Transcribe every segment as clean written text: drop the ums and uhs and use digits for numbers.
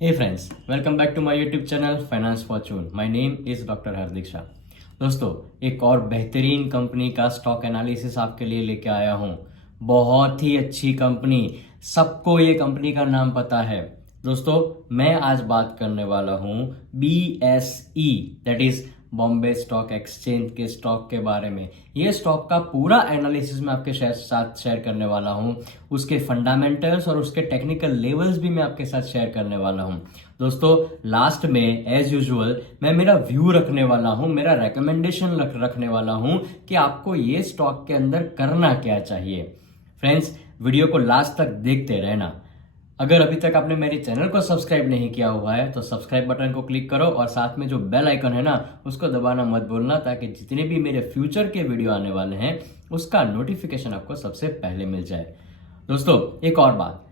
Hey friends, welcome back to my YouTube channel Finance Fortune. My name is Dr. हार्दिक शाह। दोस्तों, एक और बेहतरीन company का स्टॉक एनालिसिस आपके लिए लेके आया हूँ। बहुत ही अच्छी कंपनी, सबको ये कंपनी का नाम पता है। दोस्तों, मैं आज बात करने वाला हूँ BSE, that is Bombay stock exchange के स्टॉक के बारे में। ये स्टॉक का पूरा एनालिसिस मैं आपके साथ शेयर करने वाला हूँ। उसके फंडामेंटल्स और उसके टेक्निकल लेवल्स भी मैं आपके साथ शेयर करने वाला हूँ। दोस्तों, लास्ट में एज यूजुअल मैं मेरा व्यू रखने वाला हूँ, मेरा रेकमेंडेशन रखने वाला हूँ कि आपको ये स्टॉक के अंदर करना क्या चाहिए। फ्रेंड्स, वीडियो को लास्ट तक देखते रहना। अगर अभी तक आपने मेरे चैनल को सब्सक्राइब नहीं किया हुआ है तो सब्सक्राइब बटन को क्लिक करो और साथ में जो बेल आइकन है ना उसको दबाना मत भूलना, ताकि जितने भी मेरे फ्यूचर के वीडियो आने वाले हैं उसका नोटिफिकेशन आपको सबसे पहले मिल जाए। दोस्तों, एक और बात,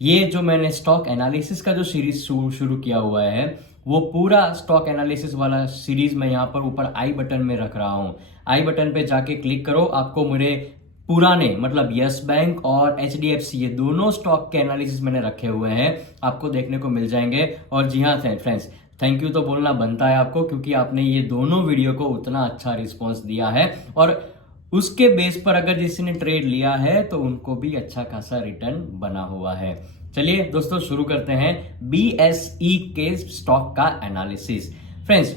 ये जो मैंने स्टॉक एनालिसिस का जो सीरीज शुरू किया हुआ है वो पूरा स्टॉक एनालिसिस वाला सीरीज मैं यहाँ पर ऊपर आई बटन में रख रहा हूँ। आई बटन पे जाके क्लिक करो, आपको मेरे पुराने मतलब यस बैंक और HDFC ये दोनों स्टॉक के एनालिसिस मैंने रखे हुए हैं, आपको देखने को मिल जाएंगे। और जी हाँ फ्रेंड्स, थैंक यू तो बोलना बनता है आपको, क्योंकि आपने ये दोनों वीडियो को उतना अच्छा रिस्पॉन्स दिया है और उसके बेस पर अगर किसी ने ट्रेड लिया है तो उनको भी अच्छा खासा रिटर्न बना हुआ है। चलिए दोस्तों, शुरू करते हैं BSE के स्टॉक का एनालिसिस। फ्रेंड्स,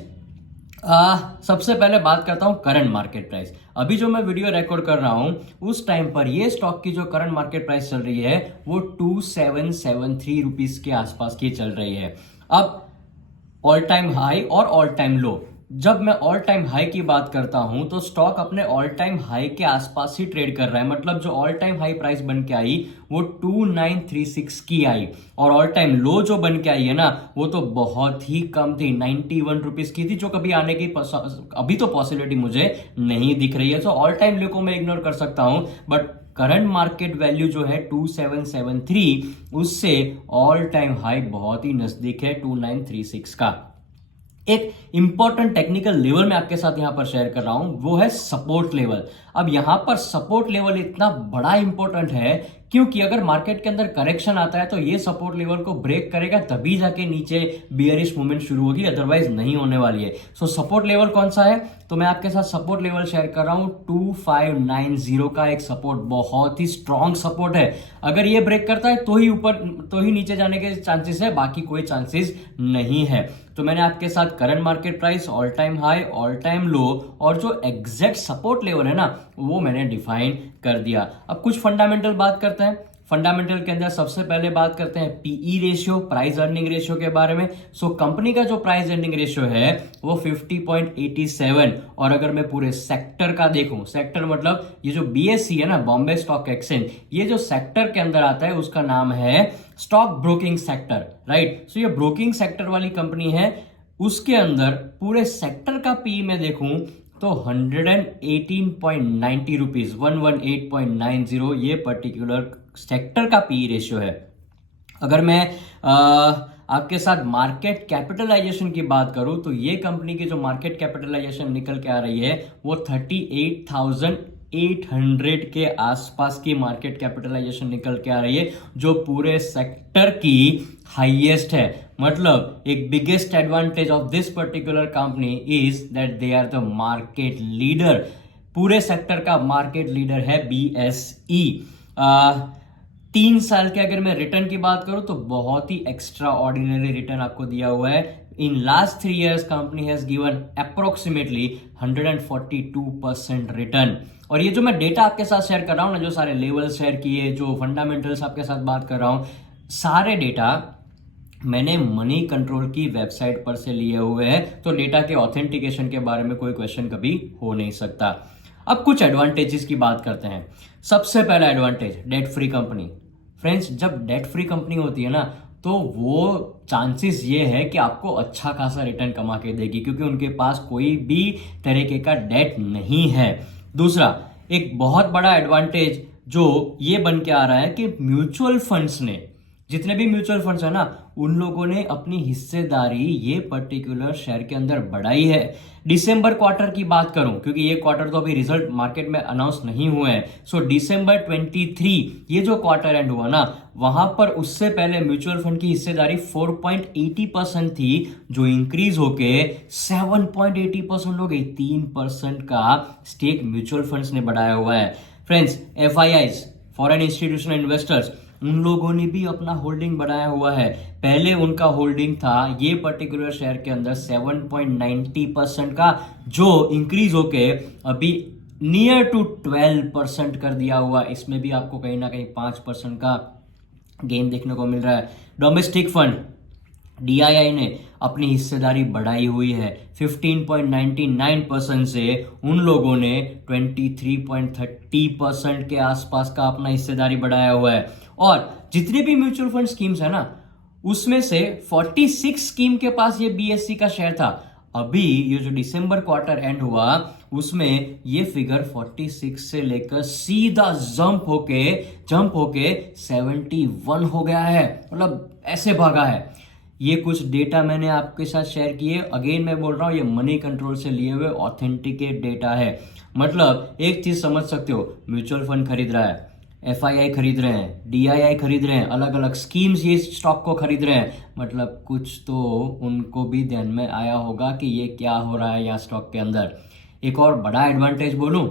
सबसे पहले बात करता हूं करंट मार्केट प्राइस। अभी जो मैं वीडियो रिकॉर्ड कर रहा हूं उस टाइम पर ये स्टॉक की जो करंट मार्केट प्राइस चल रही है वो 2773 रुपीज के आसपास की चल रही है। अब ऑल टाइम हाई और ऑल टाइम लो, जब मैं ऑल टाइम हाई की बात करता हूं तो स्टॉक अपने ऑल टाइम हाई के आसपास ही ट्रेड कर रहा है। मतलब जो ऑल टाइम हाई प्राइस बन के आई वो 2936 की आई और ऑल टाइम लो जो बन के आई है ना वो तो बहुत ही कम थी, 91 रुपीज की थी, जो कभी आने की अभी तो पॉसिबिलिटी मुझे नहीं दिख रही है। तो ऑल टाइम लो को मैं इग्नोर कर सकता हूं, बट करंट मार्केट वैल्यू जो है 2773, उससे ऑल टाइम हाई बहुत ही नजदीक है 2936 का। एक इंपॉर्टेंट टेक्निकल लेवल मैं आपके साथ यहां पर शेयर कर रहा हूं, वो है सपोर्ट लेवल। अब यहां पर सपोर्ट लेवल इतना बड़ा इंपॉर्टेंट है क्योंकि अगर मार्केट के अंदर करेक्शन आता है तो ये सपोर्ट लेवल को ब्रेक करेगा, तभी जाके नीचे बियरिश मूवमेंट शुरू होगी, अदरवाइज नहीं होने वाली है। सो सपोर्ट लेवल कौन सा है, तो मैं आपके साथ सपोर्ट लेवल शेयर कर रहा हूं 2590 का एक सपोर्ट, बहुत ही स्ट्रॉन्ग सपोर्ट है। अगर ये ब्रेक करता है तो ही ऊपर तो ही नीचे जाने के चांसेस है, बाकी कोई चांसेस नहीं है। तो मैंने आपके साथ current market price, all time high, all time low और जो एग्जैक्ट सपोर्ट लेवल है ना वो मैंने डिफाइन कर दिया। अब कुछ फंडामेंटल बात करते हैं। फंडामेंटल के अंदर सबसे पहले बात करते हैं PE ratio, price earning ratio के बारे में। सो कंपनी का जो प्राइस अर्निंग रेशियो है वो 50.87, और अगर मैं पूरे सेक्टर का देखूं, सेक्टर मतलब ये जो BSE है ना, बॉम्बे स्टॉक एक्सचेंज, ये जो सेक्टर के अंदर आता है उसका नाम है स्टॉक ब्रोकिंग सेक्टर, राइट। सो ये ब्रोकिंग सेक्टर वाली कंपनी है। उसके अंदर पूरे सेक्टर का पी में देखूं तो 118.90 रुपीज, 118.90 ये पर्टिकुलर सेक्टर का पी रेशियो है। अगर मैं आपके साथ मार्केट कैपिटलाइजेशन की बात करूं तो ये कंपनी की जो मार्केट कैपिटलाइजेशन निकल के आ रही है वो 38,800 के आसपास की मार्केट कैपिटलाइजेशन निकल के आ रही है, जो पूरे सेक्टर की हाईएस्ट है। मतलब एक biggest advantage of this particular company is that they are the market leader. पूरे सेक्टर का मार्केट लीडर है BSE। 3 साल के अगर मैं रिटर्न की बात करूं तो बहुत ही एक्स्ट्रा ऑर्डिनरी रिटर्न आपको दिया हुआ है। In last 3 years company has given approximately 142% return. और ये जो मैं डेटा आपके साथ शेयर कर रहा हूं ना, जो सारे लेवल शेयर किए, जो फंडामेंटल्स आपके साथ बात कर रहा हूं, सारे डेटा मैंने मनी कंट्रोल की वेबसाइट पर से लिए हुए हैं। तो डेटा के ऑथेंटिकेशन के बारे में कोई क्वेश्चन कभी हो नहीं सकता। अब कुछ एडवांटेजेस की बात करते हैं। सबसे पहला advantage, debt free company. Friends, जब डेट फ्री कंपनी होती है ना तो वो चांसेस ये है कि आपको अच्छा खासा रिटर्न कमा के देगी, क्योंकि उनके पास कोई भी तरीके का डेट नहीं है। दूसरा, एक बहुत बड़ा एडवांटेज जो ये बन के आ रहा है कि म्यूचुअल फंड्स ने, जितने भी म्यूचुअल फंड्स है ना, उन लोगों ने अपनी हिस्सेदारी ये पर्टिकुलर शेयर के अंदर बढ़ाई है। दिसंबर क्वार्टर की बात करूं, क्योंकि ये क्वार्टर तो अभी रिजल्ट मार्केट में अनाउंस नहीं हुए हैं, सो दिसंबर 23 ये जो क्वार्टर एंड हुआ ना, वहां पर उससे पहले म्यूचुअल फंड की हिस्सेदारी 4.80% थी, जो इंक्रीज होके 7.80% हो गई। 3% का स्टेक म्यूचुअल फंड्स ने बढ़ाया हुआ है। Friends, FIIs, foreign institutional investors, उन लोगों ने भी अपना होल्डिंग बढ़ाया हुआ है। पहले उनका होल्डिंग था ये पर्टिकुलर शेयर के अंदर 7.90% का, जो इंक्रीज होके अभी नियर टू 12% कर दिया हुआ। इसमें भी आपको कहीं ना कहीं 5% का गेन देखने को मिल रहा है। डोमेस्टिक फंड DII ने अपनी हिस्सेदारी बढ़ाई हुई है 15.99% से उन लोगों ने 23.30% के आसपास का अपना हिस्सेदारी बढ़ाया हुआ है। और जितने भी म्यूचुअल फंड स्कीम्स है ना, उसमें से 46 स्कीम के पास ये BSE का शेयर था। अभी ये जो दिसंबर क्वार्टर एंड हुआ, उसमें ये फिगर 46 से लेकर सीधा जंप होके 71 हो गया है। मतलब ऐसे भागा है। ये कुछ डेटा मैंने आपके साथ शेयर किए। अगेन मैं बोल रहा हूं, ये मनी कंट्रोल से लिए हुए ऑथेंटिकेट डेटा है। मतलब एक चीज समझ सकते हो, म्यूचुअल फंड खरीद रहा है, FII खरीद रहे हैं, DII खरीद रहे हैं, अलग अलग स्कीम्स ये स्टॉक को खरीद रहे हैं, मतलब कुछ तो उनको भी ध्यान में आया होगा कि ये क्या हो रहा है यहाँ स्टॉक के अंदर। एक और बड़ा एडवांटेज बोलूं,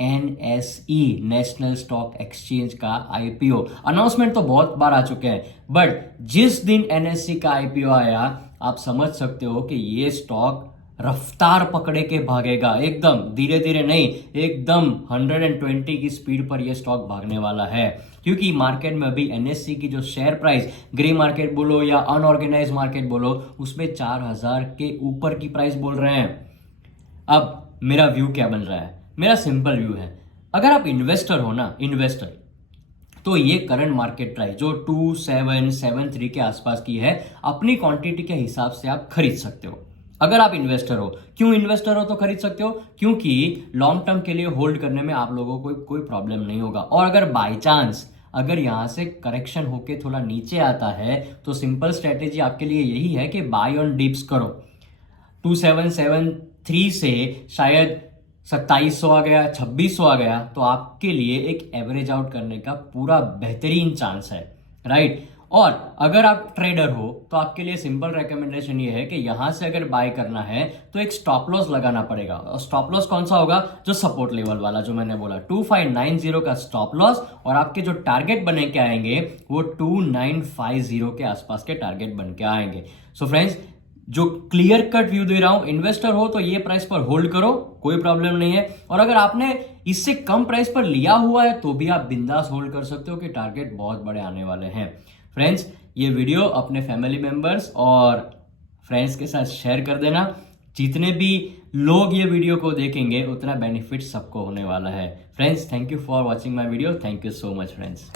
NSE, नेशनल स्टॉक एक्सचेंज का IPO अनाउंसमेंट तो बहुत बार आ चुके हैं, बट जिस दिन NSE का IPO आया, आप समझ सकते हो कि ये स्टॉक रफ्तार पकड़े के भागेगा। एकदम धीरे धीरे नहीं, एकदम 120 की स्पीड पर यह स्टॉक भागने वाला है। क्योंकि मार्केट में अभी NSE की जो शेयर प्राइस, ग्रे मार्केट बोलो या अनऑर्गेनाइज मार्केट बोलो, उसमें 4000 के ऊपर की प्राइस बोल रहे हैं। अब मेरा व्यू क्या बन रहा है? मेरा सिंपल व्यू है, अगर आप इन्वेस्टर हो ना, इन्वेस्टर, तो ये करंट मार्केट प्राइस जो 2773 के आसपास की है, अपनी क्वांटिटी के हिसाब से आप खरीद सकते हो। अगर आप इन्वेस्टर हो, क्यों इन्वेस्टर हो तो खरीद सकते हो? क्योंकि लॉन्ग टर्म के लिए होल्ड करने में आप लोगों को कोई प्रॉब्लम नहीं होगा। और अगर बाय चांस अगर यहां से करेक्शन होके थोड़ा नीचे आता है, तो सिंपल स्ट्रेटेजी आपके लिए यही है कि बाय ऑन डिप्स करो। 2773 से शायद 2700 आ गया, 2600 आ गया, तो आपके लिए एक एवरेज आउट करने का पूरा बेहतरीन चांस है, राइट। और अगर आप ट्रेडर हो तो आपके लिए सिंपल रेकमेंडेशन ये है कि यहां से अगर बाय करना है तो एक स्टॉप लॉस लगाना पड़ेगा। और स्टॉप लॉस कौन सा होगा? जो सपोर्ट लेवल वाला, जो मैंने बोला 2590 का स्टॉप लॉस, और आपके जो टारगेट बने के आएंगे वो 2950 के आसपास के टारगेट बन के आएंगे। सो फ्रेंड्स, जो क्लियर कट व्यू दे रहा हूं, इन्वेस्टर हो तो ये प्राइस पर होल्ड करो, कोई प्रॉब्लम नहीं है। और अगर आपने इससे कम प्राइस पर लिया हुआ है तो भी आप बिंदास होल्ड कर सकते हो कि टारगेट बहुत बड़े आने वाले हैं। फ्रेंड्स, ये वीडियो अपने फैमिली मेंबर्स और फ्रेंड्स के साथ शेयर कर देना। जितने भी लोग ये वीडियो को देखेंगे उतना बेनिफिट सबको होने वाला है। Friends, thank you for watching my video. Thank you so much friends.